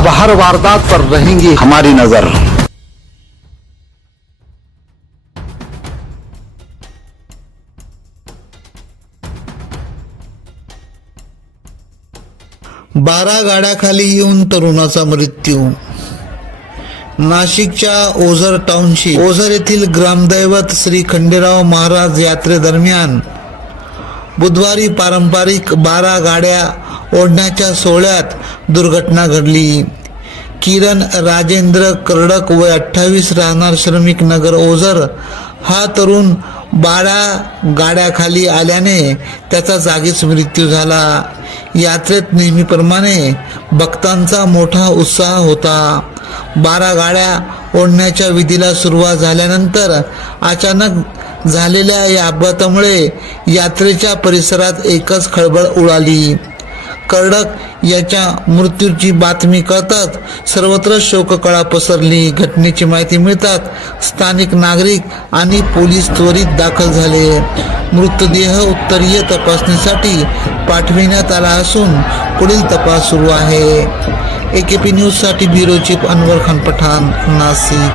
अब हर वारदात पर रहेंगी। हमारी नजर। बारा गाड्याखाली येऊन तरुणाचा मृत्यू. नाशिकच्या ओझर टाउनशिप ओझर येथील ग्रामदैवत श्री खंडेराव महाराज यात्रेदरम्यान बुधवारी पारंपरिक बारा गाड्या ओढण्याच्या सोहळ्यात दुर्घटना घडली. किरण राजेंद्र करडक वय अठ्ठावीस राहणार श्रमिक नगर ओझर. हा तरुण बाळा गाड्याखाली आल्याने त्याचा जागीच मृत्यू झाला. यात्रेत नेहमीप्रमाणे भक्तांचा मोठा उत्साह होता. बारा गाड्या ओढण्याच्या विधीला सुरुवात झाल्यानंतर अचानक झालेल्या या अपघातामुळे यात्रेच्या परिसरात एकच खळबळ उडाली. कर्डक याच्या मृत्यूची बातमी कळतात. सर्वत्र शोककळा पसरली घटनेची माहिती मिळतात. स्थानिक नागरिक आणि पोलीस त्वरित दाखल झाले. मृतदेह उत्तरीय तपासणीसाठी पाठविण्यात आला असून पुढील तपास सुरू आहे. एकेपी न्यूजसाठी ब्युरो चीफ अनवर खान पठाण नाशिक.